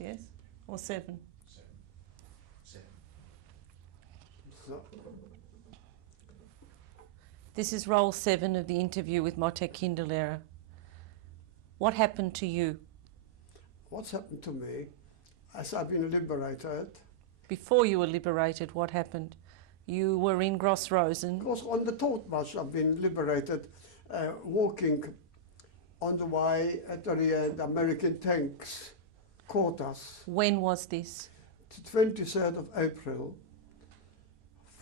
yes? Or 7? Seven. So, This is roll 7 of the interview with Motek Kinderlerer. What happened to you? what's happened to me, as I've been liberated, Before you were liberated, what happened? You were in Gross-Rosen. because on the thought march I've been liberated, walking on the way at the American tanks caught us. When was this? The 23rd of April,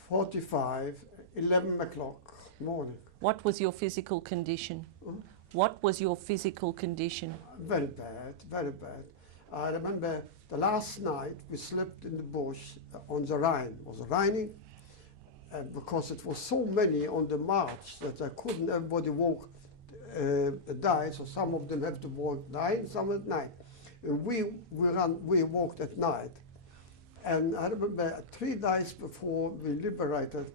45, 11 o'clock morning. What was your physical condition? Hmm? What was your physical condition? Very bad, very bad. I remember the last night we slept in the bush on the Rhine. It was raining, because it was so many on the march that I couldn't everybody walk day, so some of them have to walk day and some at night. And we walked at night. And I remember 3 days before we liberated,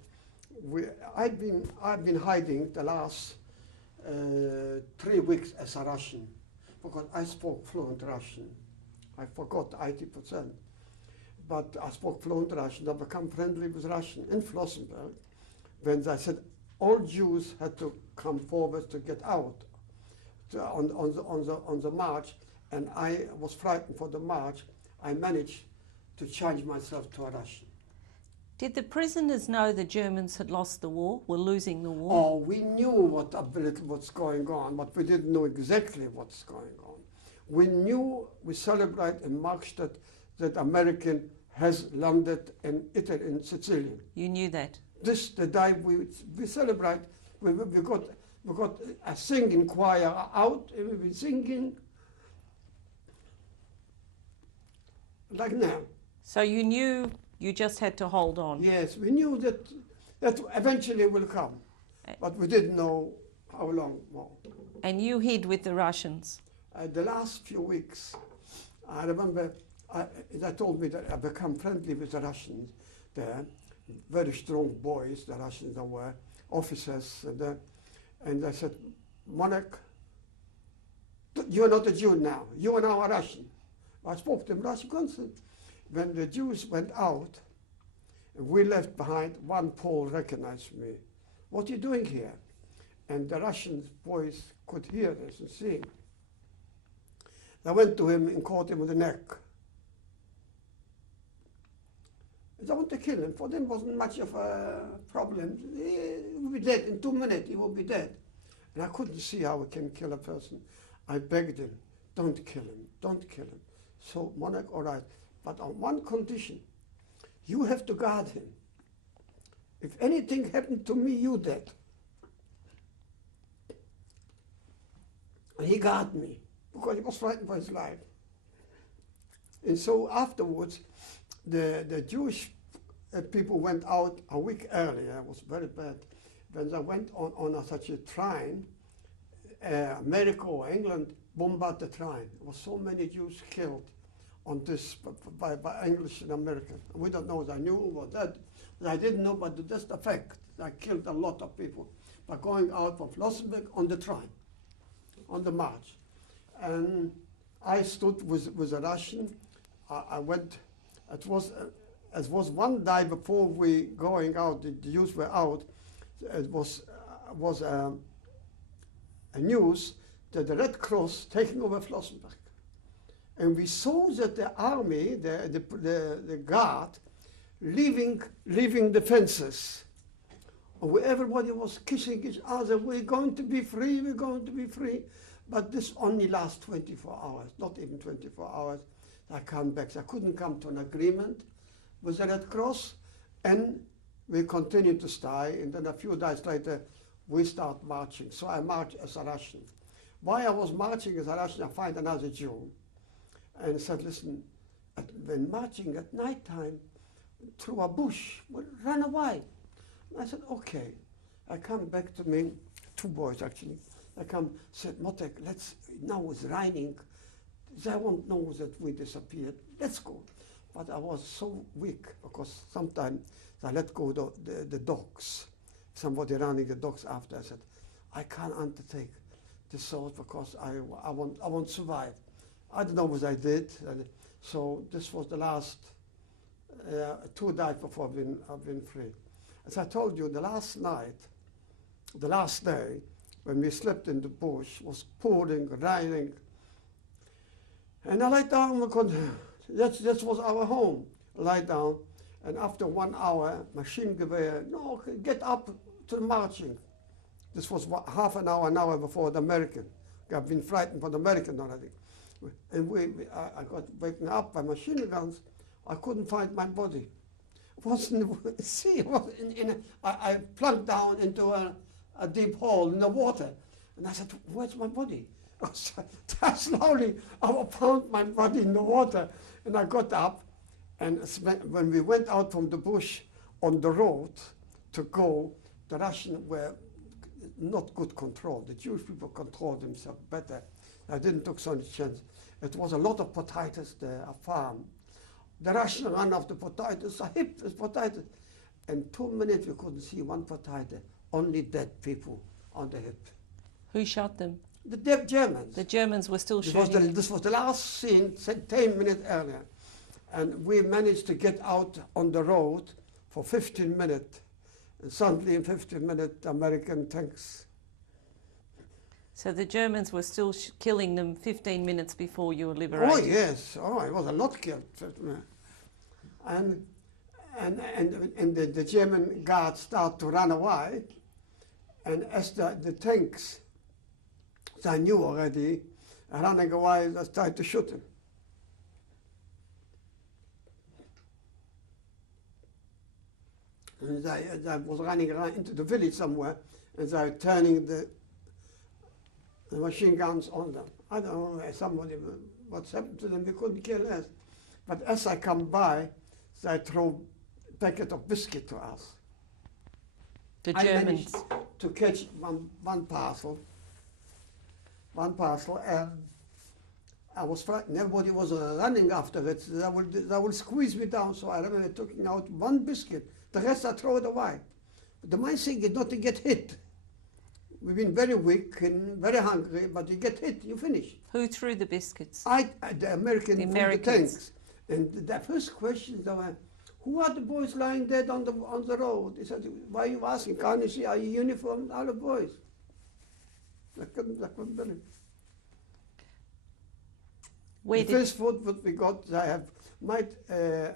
I've been hiding the last 3 weeks as a Russian, because I spoke fluent Russian. I forgot 80%. But I spoke fluent Russian. I became friendly with Russian in Flossenburg when they said all Jews had to come forward to get out on the march, and I was frightened for the march. I managed to change myself to a Russian. Did the prisoners know the Germans had lost the war, were losing the war? Oh, we knew what's going on, but we didn't know exactly what's going on. We knew, we celebrate in Markstedt that American has landed in Italy, in Sicily. You knew that? This the day we celebrate. We got a singing choir out. And we've been singing like now. So you knew you just had to hold on? Yes, we knew that eventually will come, but we didn't know how long more. And you hid with the Russians? The last few weeks, I remember they told me that I become friendly with the Russians there. Very strong boys, the Russians were, officers, and they said, Motek, you're not a Jew now, you are now a Russian. I spoke to them Russian constant. When the Jews went out, we left behind, one Pole recognized me. What are you doing here? And the Russian boys could hear this and see him. They went to him and caught him on the neck. They want to kill him. For them wasn't much of a problem. He would be dead in 2 minutes. He would be dead. And I couldn't see how we can kill a person. I begged him, don't kill him, don't kill him. So Motek, all right, but on one condition, you have to guard him. If anything happened to me, you dead. And he guarded me because he was frightened for his life. And so afterwards, the Jewish people went out a week earlier. It was very bad. When they went on such a train, America or England bombarded the train. There were so many Jews killed on this by English and American. We don't know. They knew about that. I didn't know, but just the fact they killed a lot of people by going out from Flossenburg on the train, on the march. And I stood with a Russian. I went. It was one day before we going out. The Jews were out. It was a news that the Red Cross taking over Flossenburg, and we saw that the army, the guard, leaving the fences. And everybody was kissing each other. We're going to be free. We're going to be free. But this only lasts 24 hours, not even 24 hours. I come back. I couldn't come to an agreement with the Red Cross, and we continued to stay. And then a few days later, we start marching. So I marched as a Russian. While I was marching as a Russian, I find another Jew, and said, "Listen, when marching at night time through a bush, we'll run away." I said, "Okay." I come back to me, 2 boys actually. I come, said, "Motek, now it's raining. They won't know that we disappeared. Let's go." But I was so weak because sometimes I let go the dogs. Somebody running the dogs after. I said, "I can't undertake this sort because I won't survive." I don't know what I did. And So this was the last. Two died before I've been free. As I told you, the last night, the last day, when we slept in the bush, was pouring, raining. And I lay down, that was our home. I lay down, and after 1 hour, machine gewehr, no, get up to the marching. This was half an hour before the American. I've been frightened for the American already. And I got waken up by machine guns. I couldn't find my body. It was in the sea. It was I plunked down into a deep hole in the water. And I said, where's my body? Slowly, I found my body in the water. And I got up. And when we went out from the bush on the road to go, the Russians were not good control. The Jewish people controlled themselves better. I didn't take so much chance. It was a lot of potatoes there, a farm. The Russians ran after potatoes, a heap of potatoes. In 2 minutes, we couldn't see one potato, only dead people on the hip. Who shot them? The dead Germans. The Germans were still shooting. This was the last scene, 10 minutes earlier. And we managed to get out on the road for 15 minutes. And suddenly, in 15 minutes, American tanks. So the Germans were still killing them 15 minutes before you were liberated? Oh, yes. Oh, it was a lot killed. And the German guards start to run away. And as the tanks, they knew already, running away, they started to shoot them. And they was running around into the village somewhere, and they were turning the machine guns on them. I don't know somebody, what's happened to them, they couldn't care less. But as I come by, they throw a packet of biscuit to us. The I Germans? managed to catch one parcel, and I was frightened. Everybody was running after it. They would squeeze me down, so I remember taking out one biscuit. The rest I throw it away. The main thing is not to get hit. We've been very weak and very hungry, but you get hit, you finish. Who threw the biscuits? The Americans. The tanks. And the first question, they were, who are the boys lying dead on the road? He said, why are you asking? Can't you see, are you uniformed? All the boys. I couldn't believe it. The first food that we got, they have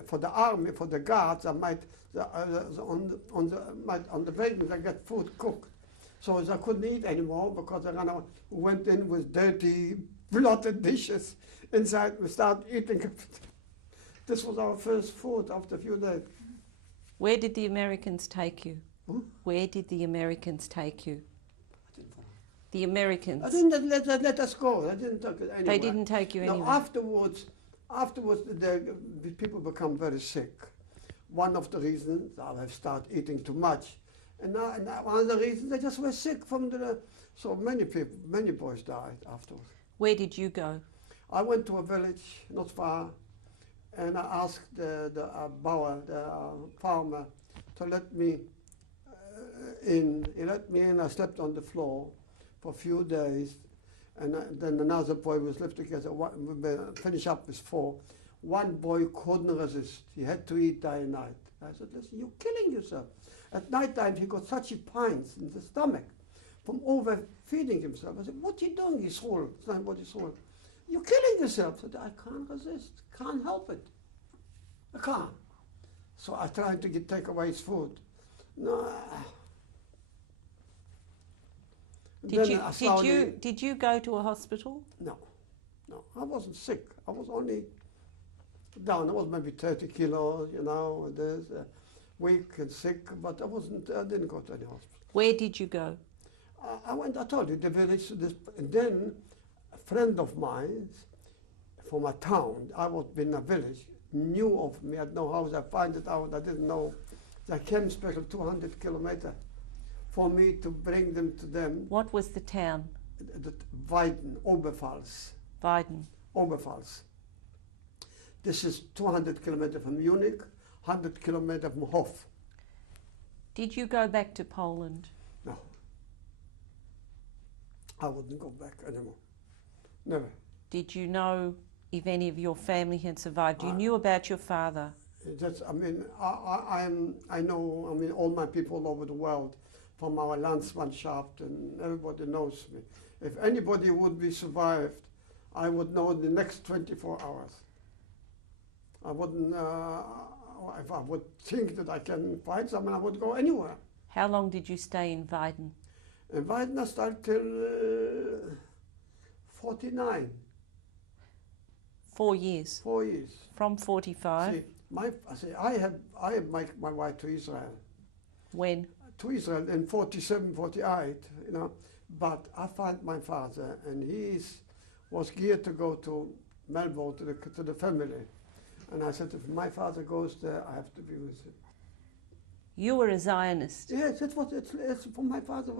for the army, for the guards, I might on the wagon they get food cooked. So I couldn't eat anymore because I went in with dirty, blotted dishes inside. We started eating. This was our first food after a few days. Where did the Americans take you? Hmm? Where did the Americans take you? I didn't follow. The Americans? I didn't let us go. I didn't take it anywhere. They didn't take you anywhere? Afterwards, the people become very sick. One of the reasons I have started eating too much. And one of the reasons they just were sick from so many boys died afterwards. Where did you go? I went to a village not far, and I asked the farmer, to let me in. He let me in. I slept on the floor for a few days, and then another boy was left together. We finished up with 4. One boy couldn't resist. He had to eat day and night. I said, listen, you're killing yourself. At night time, he got such pains in the stomach from overfeeding himself. I said, what are you doing, Yisrael? It's not what Yisrael. You're killing yourself. I said, I can't resist. Can't help it. I can't. So I tried to take away his food. No. Did you go to a hospital? No. I wasn't sick. I was only down. I was maybe 30 kilos, weak and sick, but I didn't go to any hospital. Where did you go? I told you, the village, and then a friend of mine from a town, I was in a village, knew of me. I didn't know how they find it out. I didn't know. They came special 200 kilometers for me to bring them to them. What was the town? Weiden, Oberpfalz. Weiden. Oberpfalz. This is 200 kilometers from Munich, 100 kilometers from Hof. Did you go back to Poland? No. I wouldn't go back anymore. Never. Did you know if any of your family had survived. You I- knew about your father. That's, I mean, I know, I mean, all my people all over the world, from our Landsmannschaft, and everybody knows me. If anybody would be survived, I would know in the next 24 hours. I wouldn't, if I would think that I can find someone, I would go anywhere. How long did you stay in Weiden? In Weiden I started till 49, 4 years. 4 years. From 45. See, I had my wife to Israel. When? To Israel in 47, 48, you know. But I found my father, and he was geared to go to Melbourne to the family. And I said, if my father goes there, I have to be with him. You were a Zionist. Yes, that's what it's for my father.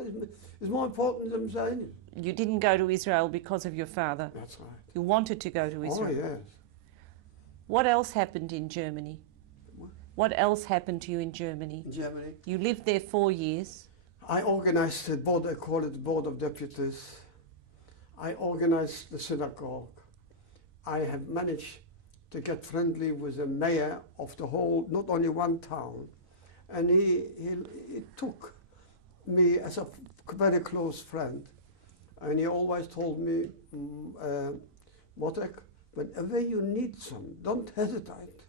It's more important than Zionism. You didn't go to Israel because of your father. That's right. You wanted to go to Israel. Oh, yes. What else happened in Germany? What? What else happened to you in Germany? In Germany. You lived there 4 years. I organized the board, I call it the Board of Deputies. I organized the synagogue. I have managed to get friendly with the mayor of the whole, not only one town. And he took me as a very close friend. And he always told me, Motek, whenever you need some, don't hesitate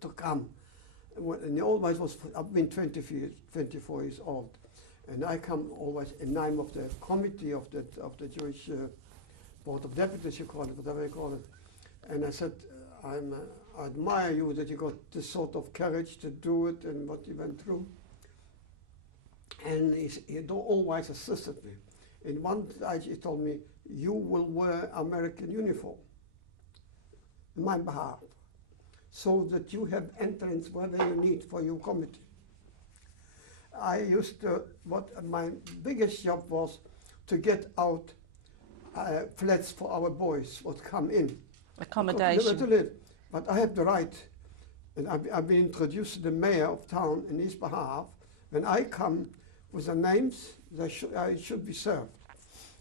to come. And he always was, I've been 24 years old. And I come always in name of the committee of the Jewish Board of Deputies, you call it, whatever you call it. And I said, I admire you that you got this sort of courage to do it and what you went through. And he always assisted me. In one stage he told me, you will wear American uniform in my behalf, so that you have entrance wherever you need for your committee. I used to, my biggest job was to get out flats for our boys what come in. Accommodation. To live. But I have the right, and I've been introduced to the mayor of town in his behalf. When I come with the names, I should be served.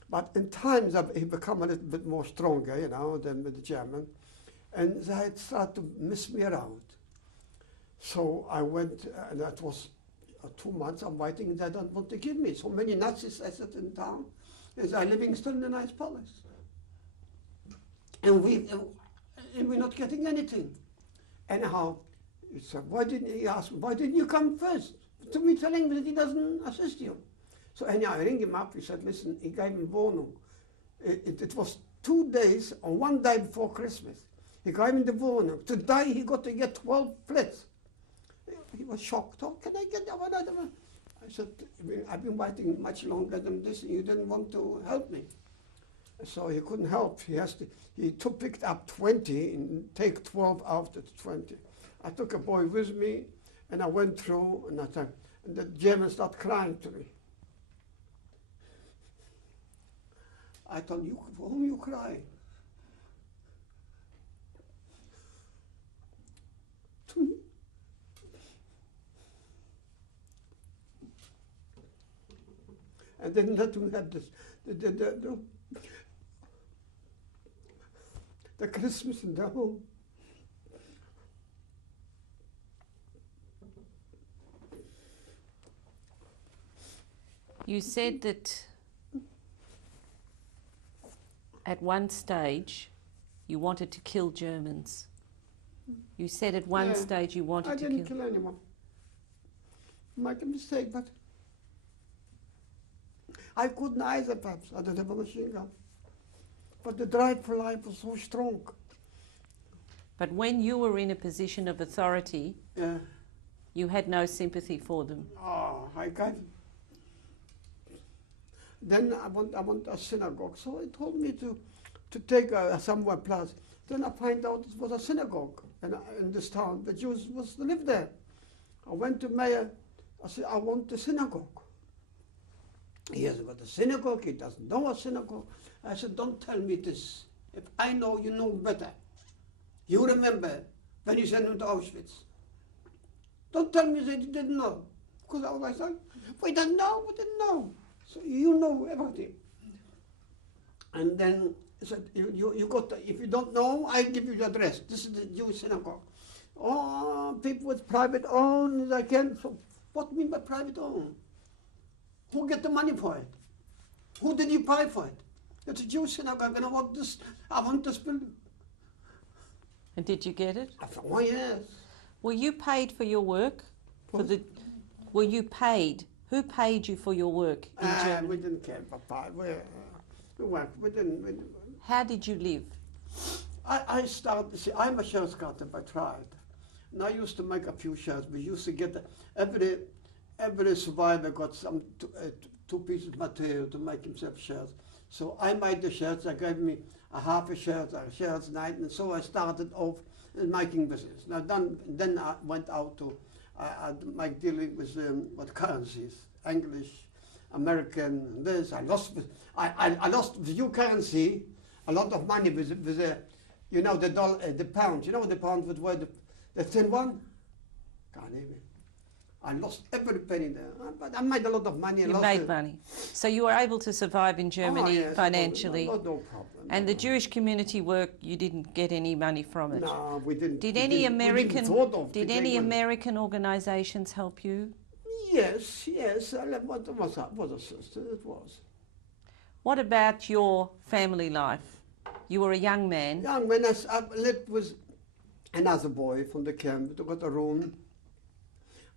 But in times he become a little bit more stronger, you know, than with the German. And they had started to miss me around. So I went, and that was 2 months, I'm waiting, and they don't want to give me. So many Nazis I said in town, is I living still in a nice palace. And we're not getting anything. Anyhow, he said, he asked me, why didn't you come first? To me telling me that he doesn't assist you. So anyhow, I ring him up, he said, listen, he gave him Wohnung. It was 2 days, or 1 day before Christmas. He gave him the Wohnung. Today he got to get 12 flats. He was shocked. Oh, can I get that one? I said, I've been waiting much longer than this, and you didn't want to help me. So he couldn't help. He picked up 20 and take 12 out of 20. I took a boy with me, and I went through, and the Germans started crying to me. I told you, for whom you cry? To me. And then let him have this, the Christmas in their home. You said that at one stage you wanted to kill Germans. You said at one stage you wanted to kill... I didn't kill anyone. Make a mistake, but I couldn't either, perhaps. I don't have a machine gun. But the drive for life was so strong. But when you were in a position of authority, you had no sympathy for them. Oh, I got it. Then I want a synagogue. So he told me to take somewhere place. Then I find out it was a synagogue in this town. The Jews was to live there. I went to mayor. I said, I want the synagogue. He has got a synagogue. He doesn't know a synagogue. I said, don't tell me this. If I know, you know better. You remember when you sent him to Auschwitz. Don't tell me that you didn't know. Because I was like, we didn't know, we didn't know. So you know everything. And then He said, you got, if you don't know, I'll give you the address. This is the Jewish synagogue. Oh, people with private own, I can't. So what do you mean by private own? Who get the money for it? Who did you pay for it? It's a Jewish synagogue, and I want this building. And did you get it? I said, oh yes. Were you paid for your work? What? Were you paid? Who paid you for your work in Germany? We didn't care about that. We worked. We didn't. How did you live? I started, see, I'm a shirt cutter by trade. And I used to make a few shirts. We used to get, every survivor got some two pieces of material to make himself shirts. So I made the shirts. They gave me a half a shirt, night, and so I started off in making business. Now then I went out to make dealing with currencies, English, American, this. I lost few currency, a lot of money with you know, the dollar, the pound. You know the pound with where the thin one? Can't hear me. I lost every penny there, but I made a lot of money. You made money. So you were able to survive in Germany yes, financially. No problem. And the Jewish community work, you didn't get any money from it. No, we didn't. Did we any didn't- we didn't American thought of did to any take money. American organisations help you? Yes. What was a sister? It was. What about your family life? You were a young man. Yeah, when I lived with another boy from the camp, they got a room.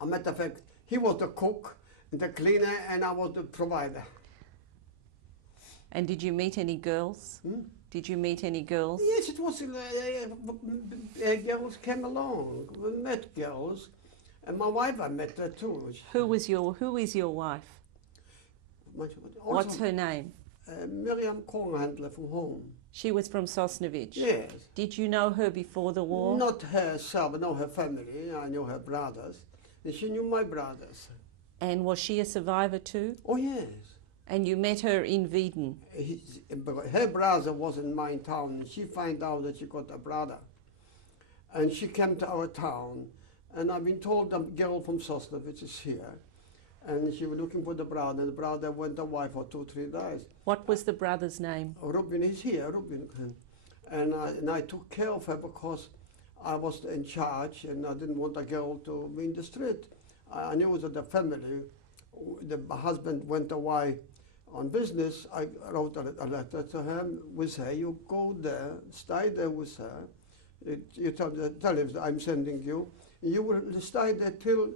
A matter of fact, he was the cook, the cleaner, and I was the provider. And did you meet any girls? Hmm? Did you meet any girls? Yes, it was. Girls came along. We met girls, and my wife I met her too. Who is your wife? What's her name? Miriam Kornhandler from home. She was from Sosnovich. Yes. Did you know her before the war? Not herself, but no, her family. I knew her brothers. And she knew my brothers. And was she a survivor too? Oh, yes. And you met her in Wieden. Her brother was in my town, and she found out that she got a brother. And she came to our town, and I've been told the girl from Sosnovich is here. And she was looking for the brother, and the brother went away for 2-3 days. What was the brother's name? Rubin is here, Rubin. And I took care of her because I was in charge, and I didn't want a girl to be in the street. I knew that the family, the husband went away on business. I wrote a letter to him with her. You go there, stay there with her. You tell him I'm sending you. You will stay there till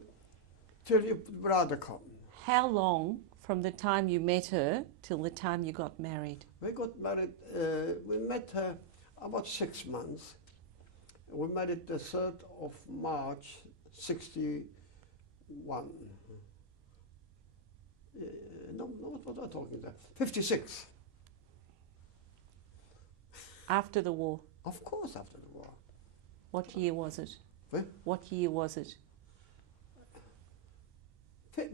your brother comes. How long from the time you met her till the time you got married? We got married, we met her about 6 months. We married the 3rd of March, 61. No, what was I talking there? 56. After the war? Of course, after the war. What year was it? What? What year was it?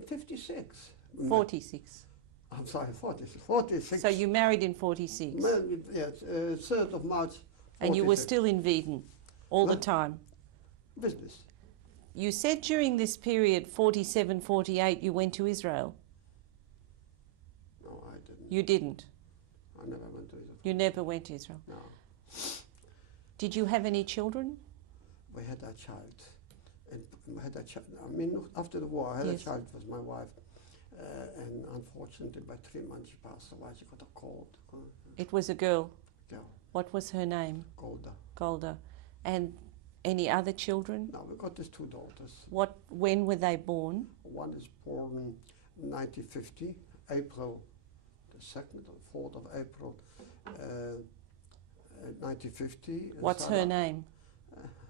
56. 46. I'm sorry, 46. 46. So you married in 46? Yes, 3rd of March. 46. And you were still in Wieden all the No. time? Business. You said during this period, 47, 48, you went to Israel. No, I didn't. You didn't? I never went to Israel. You never went to Israel? No. Did you have any children? We had a child. And we had a child. I mean, after the war, I had Yes. a child with my wife. And unfortunately, by 3 months, she passed away. She got a cold. It was a girl. Girl, What was her name? Golda. Golda. And any other children? Now, we got these 2 daughters. When were they born? One is born in 1950, April the 2nd or 4th of April, 1950. and What's her Sarah- name?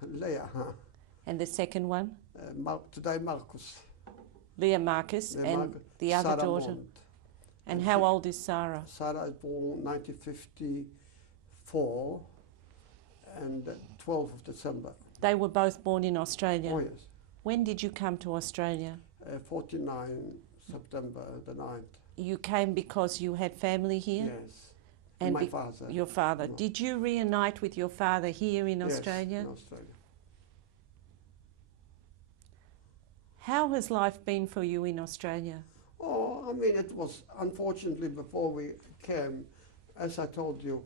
Leah, huh? And the second one? Today Marcus. Leah Marcus. Leah And Marcus. the other Sarah daughter? Mond. And how old is Sarah? Sarah is born 1954 and 12th of December. They were both born in Australia. Oh yes, When did you come to Australia? 49 September the 9th. You came because you had family here? Yes, And my be- father. Your father. No. Did you reunite with your father here in Yes, Australia? in Australia. How has life been for you in Australia? Oh, I mean, it was unfortunately before we came, as I told you,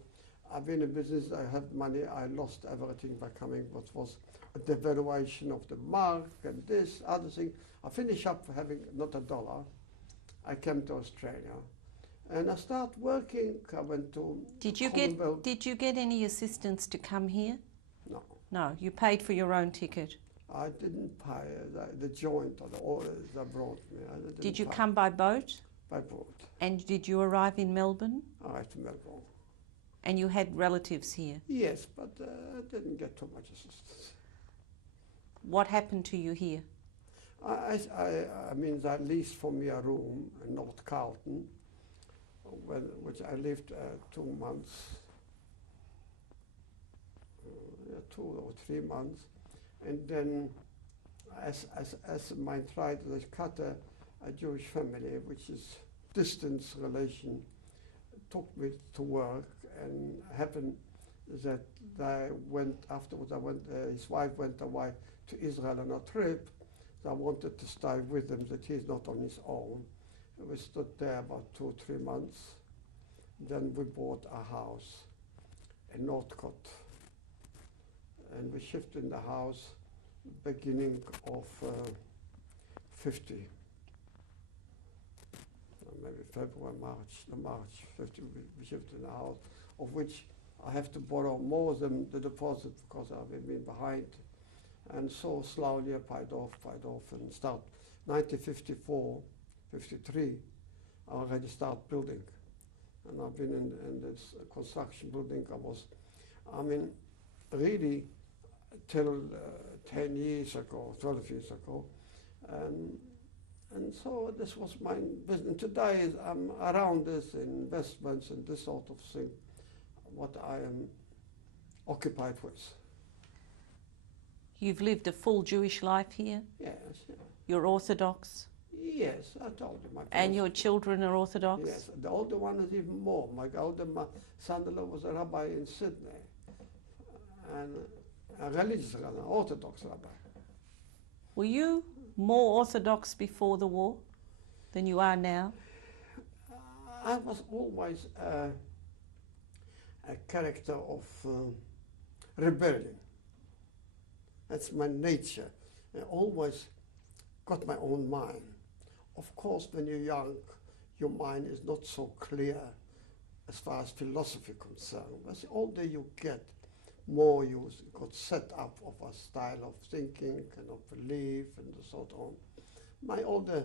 I've been in business, I had money, I lost everything by coming, what was a devaluation of the mark and this, other thing. I finished up having not a dollar. I came to Australia and I started working. I went to Commonwealth. Did you get any assistance to come here? No, No, you paid for your own ticket. I didn't pay the joint or the orders they brought me. I didn't Did you pay come by boat? by boat. And did you arrive in Melbourne? I arrived to Melbourne. And you had relatives here. Yes, but I didn't get too much assistance. What happened to you here? I mean, they leased for me a room in North Carlton, which I lived 2 months, 2 or 3 months, and then as my tried, they cut a Jewish family, which is distance relation, took me to work, and happened that they went afterwards. His wife went away to Israel on a trip. I wanted to stay with him, that he's not on his own. We stood there about 2 or 3 months. Then we bought a house in Northcote. And we shifted in the house beginning of 50. Maybe February, March 50, we shifted in the house, of which I have to borrow more than the deposit because I've been behind. And so slowly I paid off, and start 1954, 53, I already start building. And I've been in this construction building. I mean, really, till 10 years ago, 12 years ago. And so this was my business. Today I'm around this investments and this sort of thing, what I am occupied with. You've lived a full Jewish life here? Yes, yeah. You're Orthodox? Yes, I told you. And your children are Orthodox? Yes, the older one is even more. My older son-in-law was a rabbi in Sydney, and a religious rabbi, an Orthodox rabbi. Were you more Orthodox before the war than you are now? I was always a character of rebellion. That's my nature. I always got my own mind. Of course, when you're young, your mind is not so clear as far as philosophy concerned. As the older you get, more you got set up of a style of thinking and of belief and so on. My older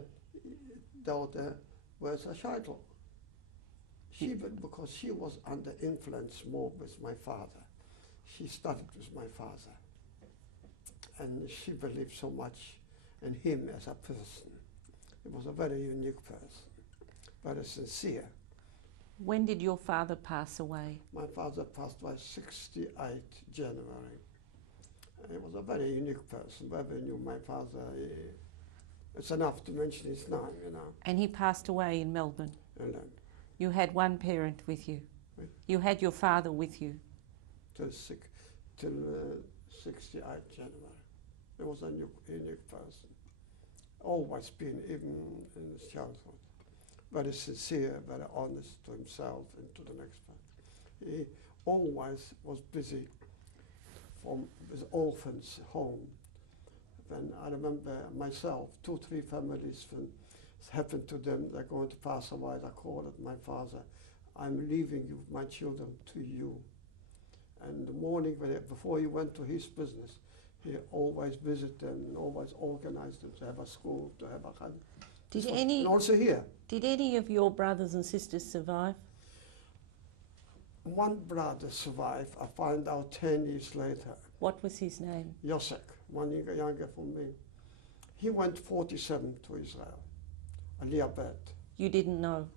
daughter was a shaitel. Because she was under influence more with my father. She studied with my father. And she believed so much in him as a person. He was a very unique person, very sincere. When did your father pass away? My father passed away 68 January. He was a very unique person. Whoever knew my father, it's enough to mention his name, you know. And he passed away in Melbourne? And then, You had one parent with you? Right. You had your father with you? till 68 January. He was a unique person. Always been, even in his childhood. Very sincere, very honest to himself and to the next person. He always was busy from his orphans' home. When I remember myself, 2 or 3 families, when it happened to them, they're going to pass away, I called my father, I'm leaving you, my children, to you. And the morning, before he went to his business, he always visited them and always organized them to have a school, to have a... And also here. Did any of your brothers and sisters survive? One brother survived, I found out 10 years later. What was his name? Yosek, 1 year younger from me. He went 47 to Israel, Aliyah Bet. You didn't know?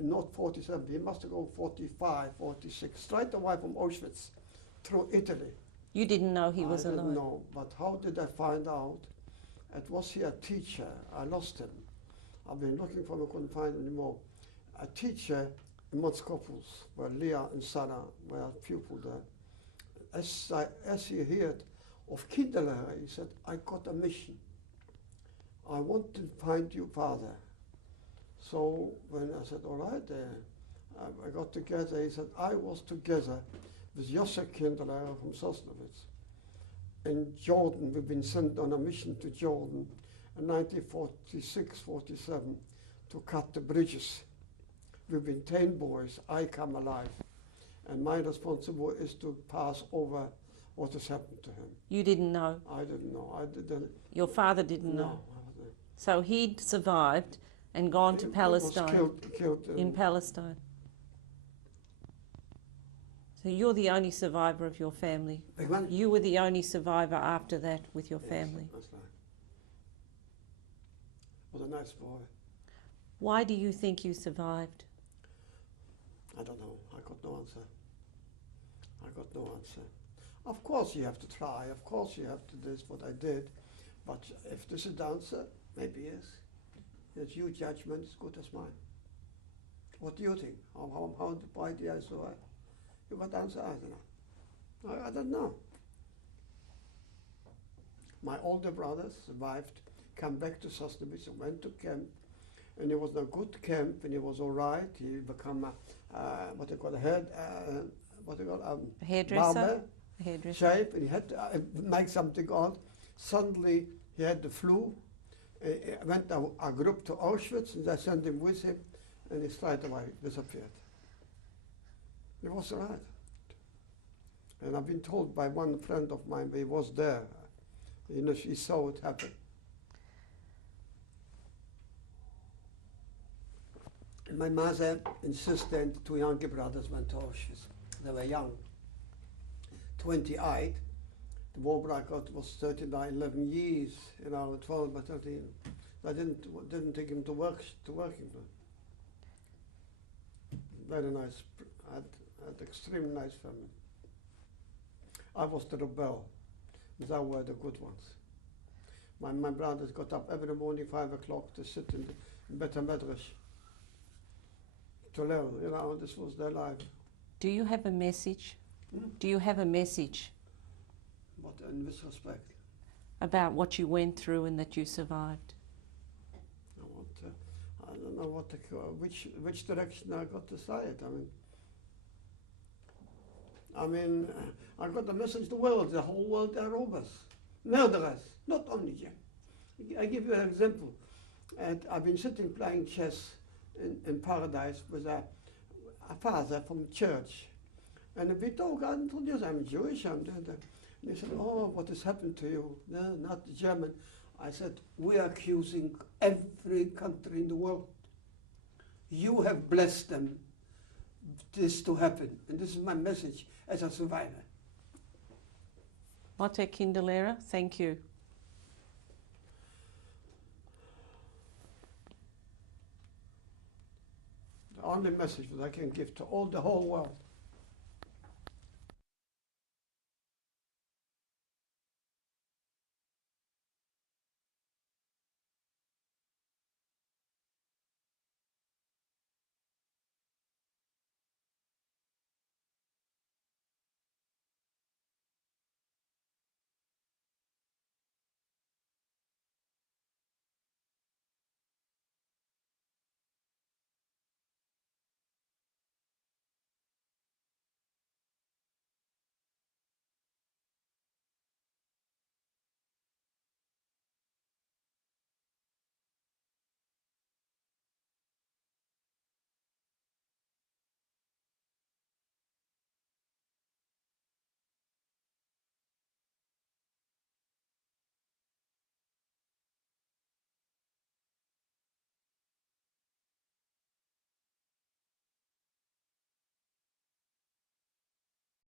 Not 47, he must have gone 45, 46, straight away from Auschwitz, through Italy. You didn't know he was alive? I didn't know, but how did I find out? It was he a teacher, I lost him. I've been looking for him, I couldn't find him anymore. A teacher in Motzkopels, where Leah and Sarah were a pupil there. As he heard of Kinderlerer, he said, I got a mission. I want to find your father. So when I said, all right, I got together, he said, I was together with Motek Kinderlerer from Sosnowitz. In Jordan, we've been sent on a mission to Jordan in 1946-47 to cut the bridges. We've been 10 boys, I come alive. And my responsibility is to pass over what has happened to him. You didn't know? I didn't know. I didn't. Your father didn't know? No. So he'd survived and gone to Palestine, was killed in Palestine. So you're the only survivor of your family. Big one? You were the only survivor after that with your family. Yes, that's right. Was a nice boy. Why do you think you survived? I don't know. I got no answer. I got no answer. Of course you have to try. Of course you have to do what I did. But if this is the answer, maybe yes. It's your judgment as good as mine. What do you think? Why did I survive? You got the answer? I don't know. I don't know. My older brother survived, come back to Sosnowitz and went to camp. And it was a good camp, and he was all right. He became a Hairdresser? barber, A hairdresser. shape, and he had to make something on. Suddenly he had the flu. Went a group to Auschwitz, and they sent him with him, and he straight away disappeared. He was all right. And I've been told by one friend of mine, he was there. You know, he saw it happen. My mother and sister and 2 younger brothers went to Auschwitz. They were young, 28. The war broke out, was 39, 11 years, 12 by 13. I didn't take him to working. Very nice, had extremely nice family. I was the rebel, they were the good ones. My brothers got up every morning 5 o'clock to sit in the Bet HaMedrash to learn, this was their life. Do you have a message? Hmm? Do you have a message But in this respect, about what you went through and that you survived? I don't know which direction I got to say it. I mean, I got the message the whole world are robbers, murderers, not only you. I give you an example. I've been sitting playing chess in Paradise with a father from church. And we talk, I introduced, I'm Jewish, and he said, oh, what has happened to you? No, not German. I said, we are accusing every country in the world. You have blessed them this to happen. And this is my message as a survivor. Motek Kinderlerer, thank you. The only message that I can give to the whole world